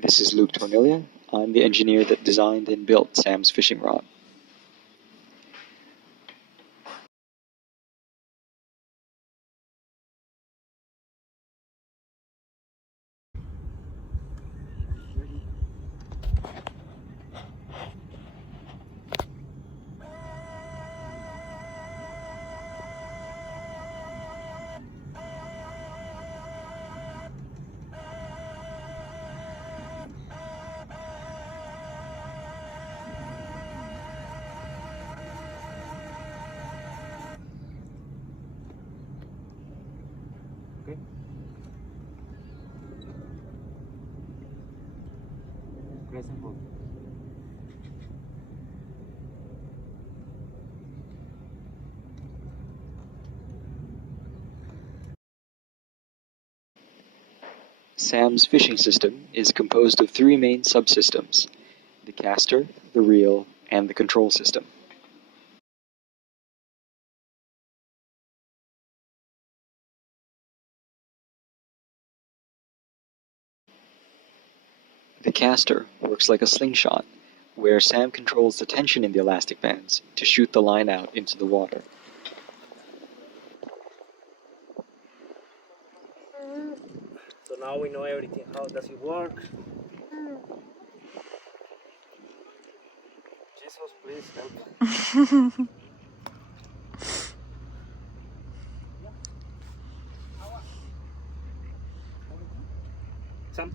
This is Luke Tornilia. I'm the engineer that designed and built Sam's fishing rod. Okay. Press and hold. Sam's fishing system is composed of three main subsystems: the caster, the reel, and the control system. The caster works like a slingshot, where Sam controls the tension in the elastic bands to shoot the line out into the water. So now we know everything. How does it work? Jesus, please help. Sam.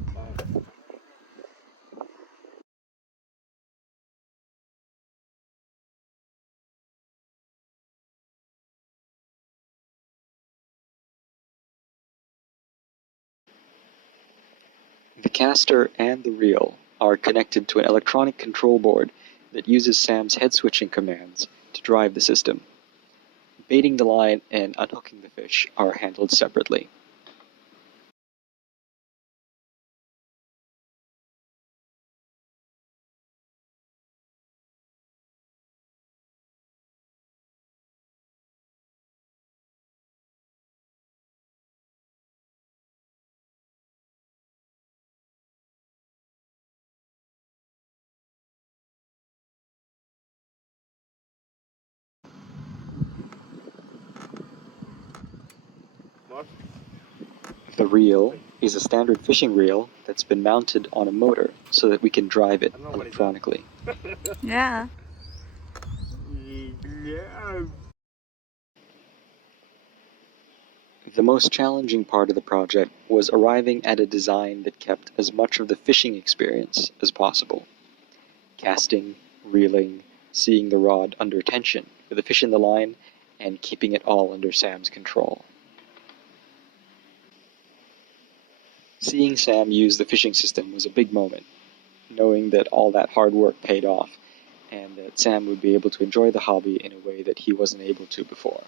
The caster and the reel are connected to an electronic control board that uses Sam's head-switching commands to drive the system. Baiting the line and unhooking the fish are handled separately. What? The reel is a standard fishing reel that's been mounted on a motor so that we can drive it electronically. Yeah. Yeah. The most challenging part of the project was arriving at a design that kept as much of the fishing experience as possible. Casting, reeling, seeing the rod under tension with the fish in the line, and keeping it all under Sam's control. Seeing Sam use the fishing system was a big moment, knowing that all that hard work paid off, and that Sam would be able to enjoy the hobby in a way that he wasn't able to before.